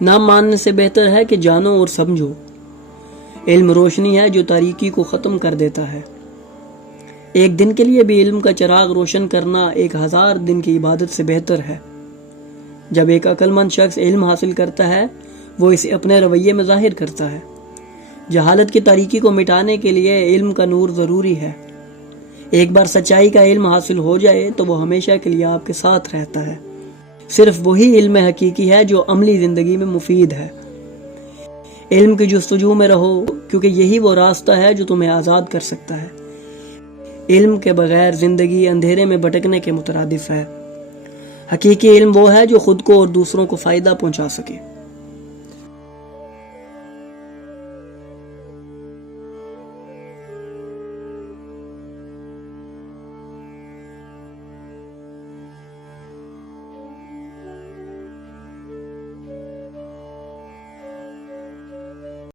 نہ ماننے سے بہتر ہے کہ جانو اور سمجھو۔ علم روشنی ہے جو تاریکی کو ختم کر دیتا ہے۔ ایک دن کے لیے بھی علم کا چراغ روشن کرنا 1000 دن کی عبادت سے بہتر ہے۔ جب ایک عقل مند شخص علم حاصل کرتا ہے وہ اسے اپنے رویے میں ظاہر کرتا ہے۔ جہالت کی تاریکی کو مٹانے کے لیے علم کا نور ضروری ہے۔ ایک بار سچائی کا علم حاصل ہو جائے تو وہ ہمیشہ کے لیے آپ کے ساتھ رہتا ہے۔ صرف وہی علم حقیقی ہے جو عملی زندگی میں مفید ہے۔ علم کی جستجو میں رہو کیونکہ یہی وہ راستہ ہے جو تمہیں آزاد کر سکتا ہے۔ علم کے بغیر زندگی اندھیرے میں بھٹکنے کے مترادف ہے۔ حقیقی علم وہ ہے جو خود کو اور دوسروں کو فائدہ پہنچا سکے۔